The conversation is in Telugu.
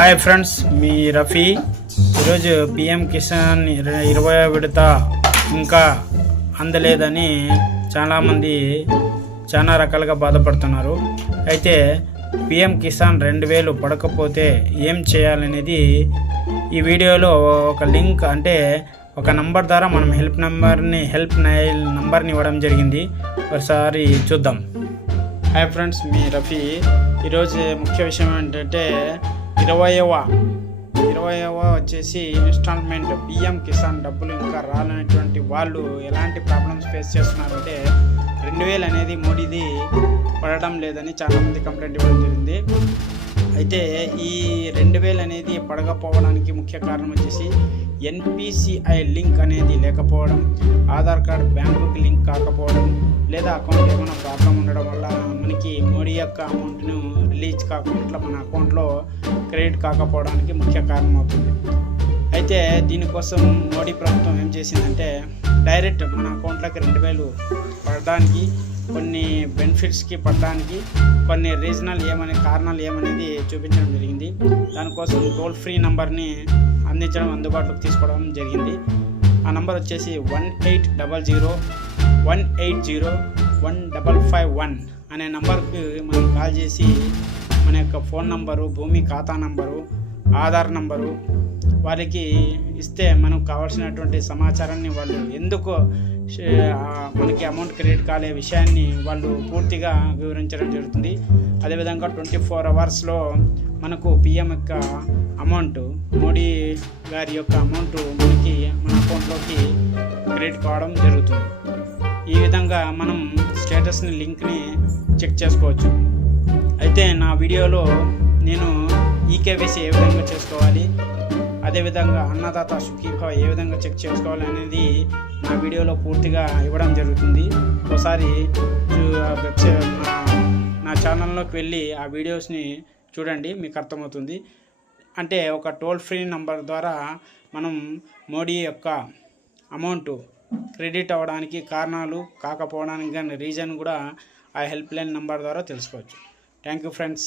హాయ్ ఫ్రెండ్స్ మీ రఫీ ఈరోజు పిఎం కిసాన్ ఇర- ఇరవై విడత ఇంకా అందలేదని చాలామంది చాలా రకాలుగా బాధపడుతున్నారు. అయితే పిఎం కిసాన్ రెండు వేలు పడకపోతే ఏం చేయాలనేది ఈ వీడియోలో ఒక లింక్ అంటే ఒక నంబర్ ద్వారా మనం హెల్ప్ నెంబర్ని హెల్ప్ నైల్ నంబర్ని ఇవ్వడం జరిగింది. ఒకసారి చూద్దాం. హాయ్ ఫ్రెండ్స్ మీ రఫీ ఈరోజు ముఖ్య విషయం ఏంటంటే ఇరవైవ ఇరవైవ వచ్చేసి ఇన్స్టాల్మెంట్ పిఎం కిసాన్ డబ్బులు ఇంకా రాలనేటువంటి వాళ్ళు ఎలాంటి ప్రాబ్లమ్స్ ఫేస్ చేస్తున్నారంటే రెండు వేలు అనేది మోడీది పడడం లేదని చాలామంది కంప్లైంట్ ఇవ్వడం జరిగింది. అయితే ఈ రెండు వేలు అనేది పడకపోవడానికి ముఖ్య కారణం వచ్చేసి ఎన్పిసిఐ లింక్ అనేది లేకపోవడం ఆధార్ కార్డ్ బ్యాంకుకి లింక్ కాకపోవడం లేదా అకౌంట్ ఏమైనా ప్రాబ్లం ఉండడం వల్ల మనకి మోడీ యొక్క అమౌంట్ను రిలీజ్ కాకుండా మన అకౌంట్లో క్రెడిట్ కాకపోవడానికి ముఖ్య కారణం అవుతుంది. అయితే దీనికోసం మోడీ ప్రభుత్వం ఏం చేసిందంటే డైరెక్ట్ మన అకౌంట్లోకి రెండు వేలు పడడానికి కొన్ని బెనిఫిట్స్కి పడడానికి కొన్ని రీజనల్ ఏమనే కారణాలు ఏమనేది చూపించడం జరిగింది. దానికోసం టోల్ ఫ్రీ నంబర్ని అందించడం అందుబాటులోకి తీసుకోవడం జరిగింది. ఆ నంబర్ వచ్చేసి one eight double zero one eight zero one double five one. అనే నంబర్కి మనం కాల్ చేసి మన యొక్క ఫోన్ నంబరు భూమి ఖాతా నంబరు ఆధార్ నంబరు వారికి ఇస్తే మనకు కావాల్సినటువంటి సమాచారాన్ని వాళ్ళు ఎందుకు మనకి అమౌంట్ క్రెడిట్ కాలే విషయాన్ని వాళ్ళు పూర్తిగా వివరించడం జరుగుతుంది. అదేవిధంగా ట్వంటీ ఫోర్ అవర్స్లో మనకు పిఎం యొక్క అమౌంట్ మోడీ గారి యొక్క అమౌంట్ మనకి మన అకౌంట్లోకి క్రెడిట్ కావడం జరుగుతుంది. ఈ విధంగా మనం స్టేటస్ని లింక్ని చెక్ చేసుకోవచ్చు. అయితే నా వీడియోలో నేను ఈకేవైసీ ఏ విధంగా చేసుకోవాలి అదేవిధంగా అన్నదాత సుఖీభావ ఏ విధంగా చెక్ చేసుకోవాలి అనేది నా వీడియోలో పూర్తిగా ఇవ్వడం జరుగుతుంది. ఒకసారి వెబ్సైట్ నా- నా ఛానల్లోకి వెళ్ళి ఆ వీడియోస్ని చూడండి మీకు అర్థమవుతుంది. అంటే ఒక టోల్ ఫ్రీ నంబర్ ద్వారా మనం మోడీ యొక్క అమౌంట్ క్రెడిట్ అవ్వడానికి కారణాలు కాకపోవడానికి కానీ రీజన్ కూడా ఆ హెల్ప్ లైన్ నెంబర్ ద్వారా తెలుసుకోవచ్చు. Thank you friends.